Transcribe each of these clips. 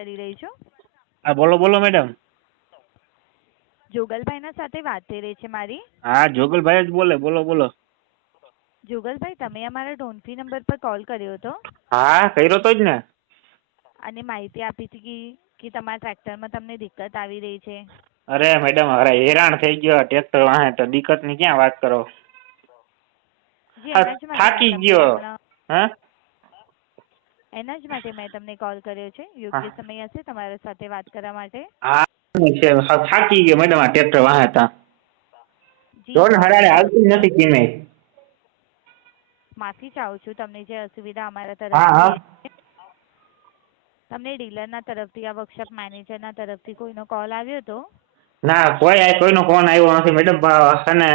કરી રહી છું? હા બોલો બોલો મેડમ. જોગલભાઈના સાથે વાત થઈ રહી છે મારી? હા જોગલભાઈ જ બોલે બોલો બોલો. જોગલભાઈ તમે અમારા ટોન ફ્રી નંબર પર કોલ કર્યો હતો? હા કર્યો તો જ ને. અને માહિતી આપી હતી કે- કે તમારા ટ્રેક્ટરમાં તમને દિક્કત આવી રહી છે. અરે મેડમ અરે હેરાન થઈ ગયો ટ્રેક્ટર વાહે તો દિક્કતની ક્યાં વાત કરો? થાકી ગયો. હા? એના જ માટે મેં તમને કોલ કર્યો છે. યોગ્ય સમય હશે તમારા સાથે વાત કરવા માટે? હા છે. થાકી ગયો મેડમ આ ટ્રેક્ટર વાહ હતા જી હરાડે જ નથી કિમે માફી ચાહું છું તમને જે અસુવિધા અમારા હા, હા. તરફથી તમને ડીલરના તરફથી આ વર્કશોપ મેનેજરના તરફથી કોઈનો કોલ આવ્યો હતો ના કોઈ આ કોઈનો ફોન આવ્યો નથી. મેડમ અને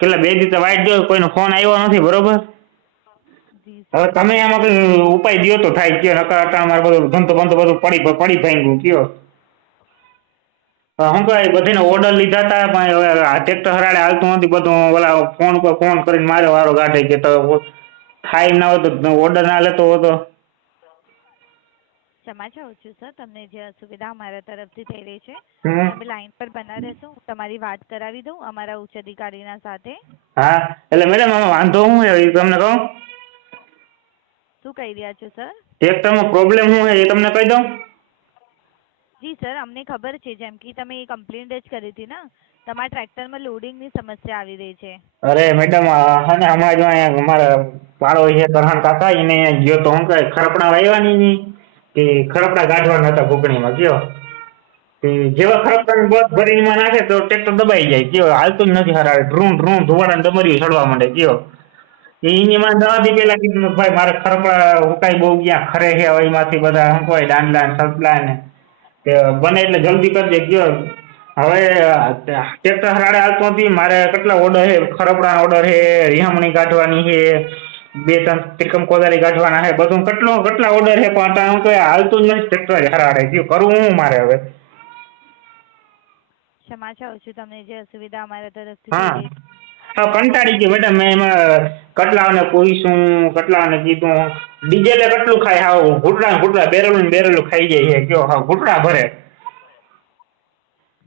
કેટલા બે દિવસ વાઈટ જો કોઈનો ફોન આવ્યો નથી બરોબર? હવે તમે આમાં કઈ ઉપાય દો તો થાય કયો નકર અમારે બધું ધંધો બંધો બધું પડી પડી ભાંગ્યું કયો હું કઈ બધીને ઓર્ડર લીધા હતા પણ હવે ટ્રેક્ટર હરાડે હાલતું નથી બધું ઓલા ફોન પર ફોન કરીને મારે વારો કાઢે કે તો થાય ના હોય તો ઓર્ડર ના લેતો હોય તો. ક્ષમા ચાહું છું સર તમને જે અસુવિધા અમારા તરફથી થઈ રહી છે તમે લાઈન પર બના રહેશો હું તમારી વાત કરાવી દઉં અમારા ઉચ્ચ અધિકારીના સાથે. હા એટલે મેડમ વાંધો હું તમને કહું? શું કહી રહ્યા છો સર? ટ્રેક્ટરમાં પ્રોબ્લેમ શું છે એ તમને કહી દઉં? જી સર અમને ખબર છે જેમ કે તમે એ કમ્પ્લેન્ટ જ કરી હતી ને તમારા ટ્રેક્ટરમાં લોડિંગની સમસ્યા આવી રહી છે. અરે મેડમ અને હમણાં જો અહીંયા અમારા પાડો છે કરહાન કાકા એને ગયો તો હું કહે ખરપડા વાવવાની ની કે ખરપડા ગાંઠવાના હતા ભૂકણીમાં કયો? તે જેવા ખરપડાની બસ ભરીને નાખે તો ટ્રેક્ટર દબાઈ જાય કયો? હાલતું જ નથી હરાવે ડ્રું ડ્રું ધુવાડા ડમરીયું ચડવા માંડે કયો? એની માં દવા પેલા કીધું ભાઈ મારે ખરપડા હુકાઈ બહુ ગયા ખરે છે હવે એમાંથી બધા હંકવાય દાંડલા ને ને. બને એટલે જલ્દી કરજે ગયો હવે ટ્રેક્ટર હરાડે હાલતો નથી મારે કેટલા ઓર્ડર છે? ખરપડા ઓર્ડર છે રિહામણી કાઢવાની છે બે ત્રણ ત્રિકમ કોદારી કાઢવાના છે બધું કેટલો કેટલા ઓર્ડર છે? પણ હું તો હાલતું જ નથી ટ્રેક્ટર હરાડે ગયું કરવું હું મારે હવે? ક્ષમા ચાહું છું તમને જે અસુવિધા અમારા તરફથી કંટાળી ગયો મેડમ. મેં એમાં કટલાઓને પૂછ્યું કટલાઓને કીધું ડીજેલે કેટલું ખાય? હાવ ઘૂંટડા ઘૂંટડા બેરલું ને બેરલું ખાઈ જાય છે. કયો હા ઘૂંટડા ભરે.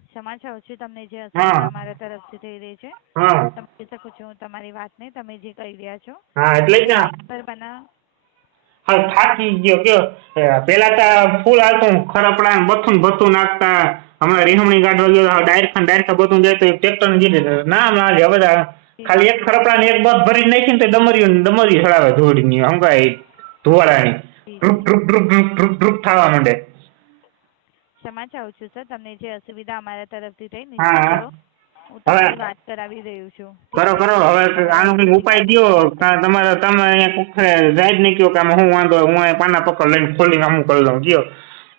ક્ષમા છું તમને જે અસર અમારા તરફથી થઈ રહી છે. હા. સમજી શકું છું તમારી વાતને તમે જે કહી રહ્યા છો. હા એટલે જ ના. પર બના હા થાકી ગયો કે પેલા તો ફૂલ હાલતું ખરપડા બથું બથું નાખતા હમણાં રીહમણી કાઢવા ગયો ડાયરેક્ટ ડાયરેક્ટ બધું જાય તો ટ્રેક્ટર ને કીધું ના ના હવે ખાલી એક ખરપડા ને એક બસ ભરી નાખી ને તો ડમરીયું ને ડમરી ચડાવે ધોળીની ની કાંઈ ધુવાડાની. ડ્રુપ ડ્રુપ ડ્રુપ ડ્રુપ ડ્રુપ ડ્રુપ થવા માંડે. ક્ષમા ચાહું છું સર તમને જે અસુવિધા અમારા તરફથી થઈ ને નિશ્ચિત હવે- વાત કરાવી રહ્યું છું. કરો કરો હવે આનો ઉપાય દ્યો. તમારે તમે અહીંયા કુખરે જાય જ નહીં કયો કે આમાં હું વાંધો હું અહીંયા પાના પકડ લઈને ખોલીને આમ કરી લઉં. કયો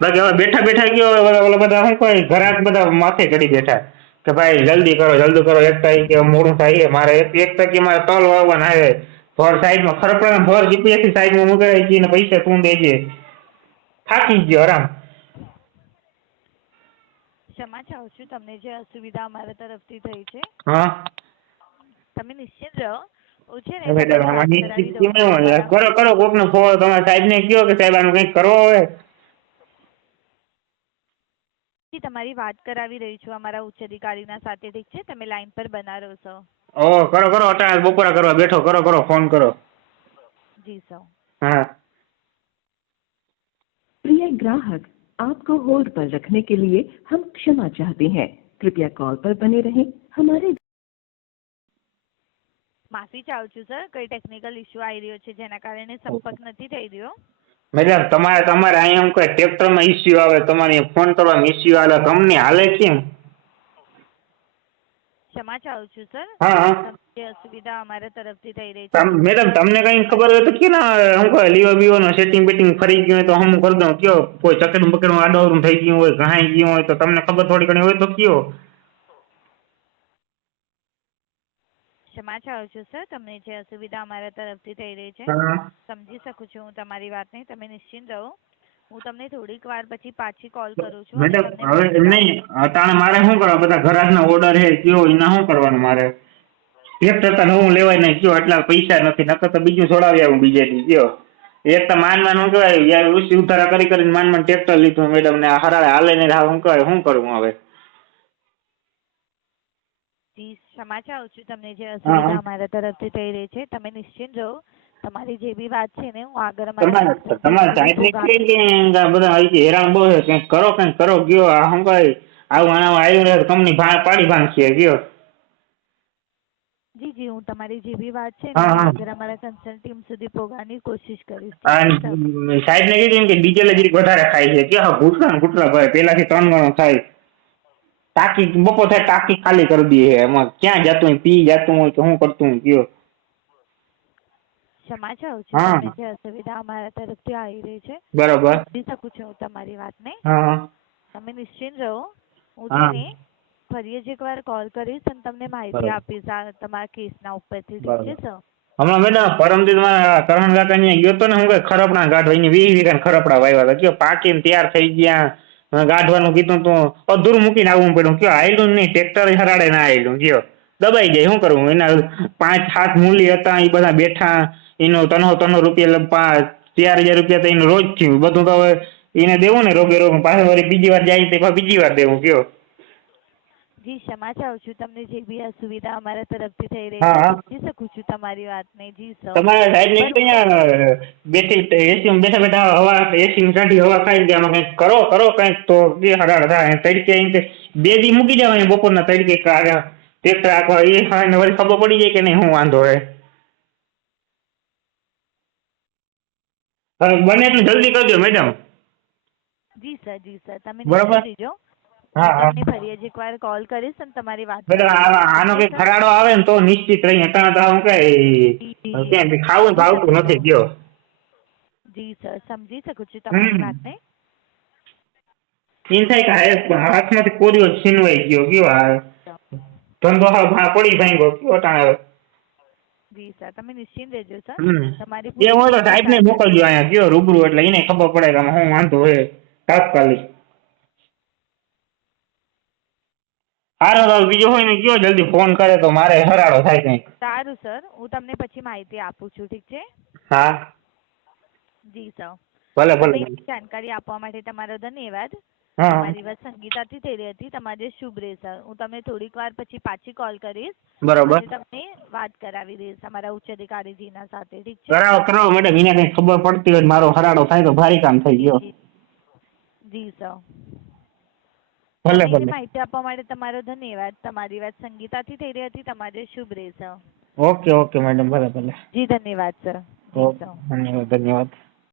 બાકી હવે બેઠા બેઠા ગયો ઓલા બધા શું કહે ઘરાક બધા માથે ચડી બેઠા. કે ભાઈ જલ્દી કરો જલ્દી કરો એક તારીખે કે મોડું થાય. મારે એક એક તારીખે મારે તલ વાવવાના આવે ભર સાઈડમાં ખરપડા ભર જીપીએસસી સાઈડમાં મુકાઈ છે ને પૈસા તું દેજે. થાકી ગયો આરામ. ક્ષમા ચાહું છું. તમને જે અસુવિધા અમારા તરફથી થઈ છે તમે નિશ્ચિત રહો. કરો કરો કોક નો ફોન. તમારા સાહેબ ને કયો કે સાહેબ કંઈક કરવો હોય તમારી વાત કરાવી રહી છું. અમારા ઉચ્ચ અધિકારીના સાથે ઠીક છે? તમે લાઈન પર બના રહો છો ઓ કરો કરો અટાણા બપોરા કરવા બેઠો. કરો કરો ફોન કરો. જી સર. હા. પ્રિય ગ્રાહક आपको होल्ड पर रखने के लिए हम क्षमा चाहते हैं कृपया कॉल पर बने रहें हमारे માફી ચાહું છું સર કઈ ટેકનિકલ ઇસ્યુ આવી રહ્યો છે જેના કારણે સંપર્ક નથી થઈ રહ્યો મેડમ તમારે તમારે અહીંયા એમ કોઈ ટ્રેક્ટરમાં ઇસ્યુ આવે તમારે ફોન કરવામાં ઇસ્યુ આવે કંપની હાલે કેમ ક્ષમા ચાહું છું સર. જે અસુવિધા અમારા તરફથી થઈ રહી છે. મેડમ તમને કઈ ખબર હોય તો કે ના હું કહે લીવો બીવો સેટિંગ બેટિંગ ફરી ગયું હોય તો હું કરી દઉં. કયો કોઈ ચકડું બકડું આડોરું થઈ ગયું હોય ઘાઈ ગયું હોય તો તમને ખબર થોડી ઘણી હોય તો કયો. ક્ષમા ચાહું છું સર. તમને જે અસુવિધા અમારા તરફથી થઈ રહી છે સમજી શકું છું હું તમારી વાતને. તમે નિશ્ચિંત રહો. હું તમને થોડીક વાર પછી પાછી કોલ કરું છું. મેડમ હવે એમ નહીં અટાણે મારે શું કરવા? બધા ઘરાકના ઓર્ડર હે કયો એના શું કરવાનું મારે? એક ટકા નવું લેવાય નહીં કયો એટલા પૈસા નથી નકર તો બીજું છોડાવી આવું બીજેથી કયો. એક તો માન માન હું કહેવાય યાર ઉસી ઉધારા કરી કરીને માન માન ટ્રેક્ટર લીધું મેડમ ને આ હરાળે હાલે ને હું કહેવાય શું કરવું હવે? જી ચાહું છું તમને જે અસુવિધા અમારા તરફથી થઈ રહી છે તમે નિશ્ચિંત રહો. તમારી જે બી વાત છે ને હું આગળ તમારે કે આ બધા હેરાન બહુ છે કંઈક કરો કંઈક કરો ગયો આ કહેવાય આવું આવું આવ્યું રહે કંપની પાડી ભાંગશે ગયો. જી જી હું તમારી જે બી વાત છે ને. આગળ અમારા કન્સલ્ટ ટીમ સુધી પહોંચવાની કોશિશ કરીશ. સાહેબ ને કીધું કે ડીઝલ જરીક વધારે ખાય છે કે ઘૂંટરા ને ભાઈ પેલાથી ત્રણ ગણો થાય. ટાંકી બપોર થાય ટાંકી ખાલી કરી દઈએ એમાં ક્યાં જતું હોય પી જતું હોય કે શું કરતું હોય કયો ક્ષમા ચાહું છું જે અસુવિધા અમારા તરફથી આવી રહી છે બરાબર. સમજી શકું છું હું તમારી વાતને. તમે નિશ્ચિંત રહો. હું તમને ફરી જ એકવાર કોલ કરીશ અને તમને માહિતી આપીશ આ તમારા કેસના ઉપરથી ઠીક છે સર હમણાં મેડમ પરમદિન મારા કરણ કાકા ને ગયો તો ને હું કઈ ખરપડા ગાંઠવા એની વીસ વીઘા ખરપડા વાવ્યા હતા કયો પાકીને તૈયાર થઈ ગયા. ગાઢવાનું ગાંઠવાનું કીધું તો અધૂરું મૂકીને આવવું પડ્યું. કયો આયલું નહીં ટ્રેક્ટર હરાડે ના આયલું. કયો દબાઈ જાય શું કરવું એના પાંચ સાત મૂલી હતા એ બધા બેઠા. એનો તનો તનો રૂપિયા પાંચ ચાર હજાર રૂપિયા તો એનું રોજ થયું. બધું તો હવે એને દેવું ને રોગે રોગ. પાછળ વળી બીજી વાર જાય તો બીજી વાર દેવું કયો? જી ક્ષમા ચાહું છું. તમને જે બી અસુવિધા અમારા તરફથી થઈ રહી છે સમજી શકું છું તમારી વાતને. જી સર. તમારા સાહેબ ને અહીંયા બેઠી એસી બેઠા બેઠા હવા એસી કાઢી હવા ખાઈ ગયા કંઈક કરો કરો કંઈક તો કે હરાડ થાય. તડકે અહીં બે દી મૂકી જવાય બપોરના તડકે ટ્રેક્ટર આખો એ વળી ખબર પડી જાય કે નહીં હું વાંધો હે હવે બને એટલું જલ્દી કરજો મેડમ જી સર જી સર તમે બરાબર. દીજો હા હા. ફરી એક વાર કોલ કરીશ અને તમારી વાત મેડમ આનો કઈ ખરાડો આવે ને તો નિશ્ચિત રહી. અત્યારે તો હું કઈ ક્યાંય ખાવું ભાવતું નથી ગયો. જી સર સમજી શકું છું તમારી. વાતને. એમ થાય કે હાથમાંથી કોરિયો છીનવાઈ ગયો આ. ધંધો હા પડી ગયો કયો ટાણે જી સર તમે નિશ્ચિંત રહેજો સર. તમારી એ હોય તો સાહેબ ને મોકલજો અહીંયા કયો રૂબરૂ એટલે એને ખબર પડે કે હું વાંધો હોય. તાત્કાલિક. બીજો હોય ને કયો? જલ્દી ફોન કરે તો મારે હરાડો થાય કંઈક. સારું સર. હું તમને પછી માહિતી આપું છું ઠીક છે? હા. જી સર. ભલે ભલે. જાણકારી આપવા માટે તમારો ધન્યવાદ. તમારી વાત સંગીતાથી થઈ રહી હતી. તમારે શુભ રહેશે હું તમને થોડીક વાર પછી પાછી કોલ કરીશ. બરોબર. અને તમને વાત કરાવી દઈશ અમારા ઉચ્ચ અધિકારીજીના સાથે ઠીક છે? કરાવો કરાવો મેડમ. એને કંઈક ખબર પડતી હોય ને મારો હરાડો થાય તો ભારી કામ થઈ ગયો. જી. જી સર. ભલે મને ભલે. માહિતી આપવા માટે તમારો ધન્યવાદ. તમારી વાત સંગીતાથી થઈ રહી હતી તમારે શુભ રહેશે ઓકે ઓકે મેડમ. ભલે ભલે. જી ધન્યવાદ સર. જી ઓકે સર. ધન્યવાદ ધન્યવાદ.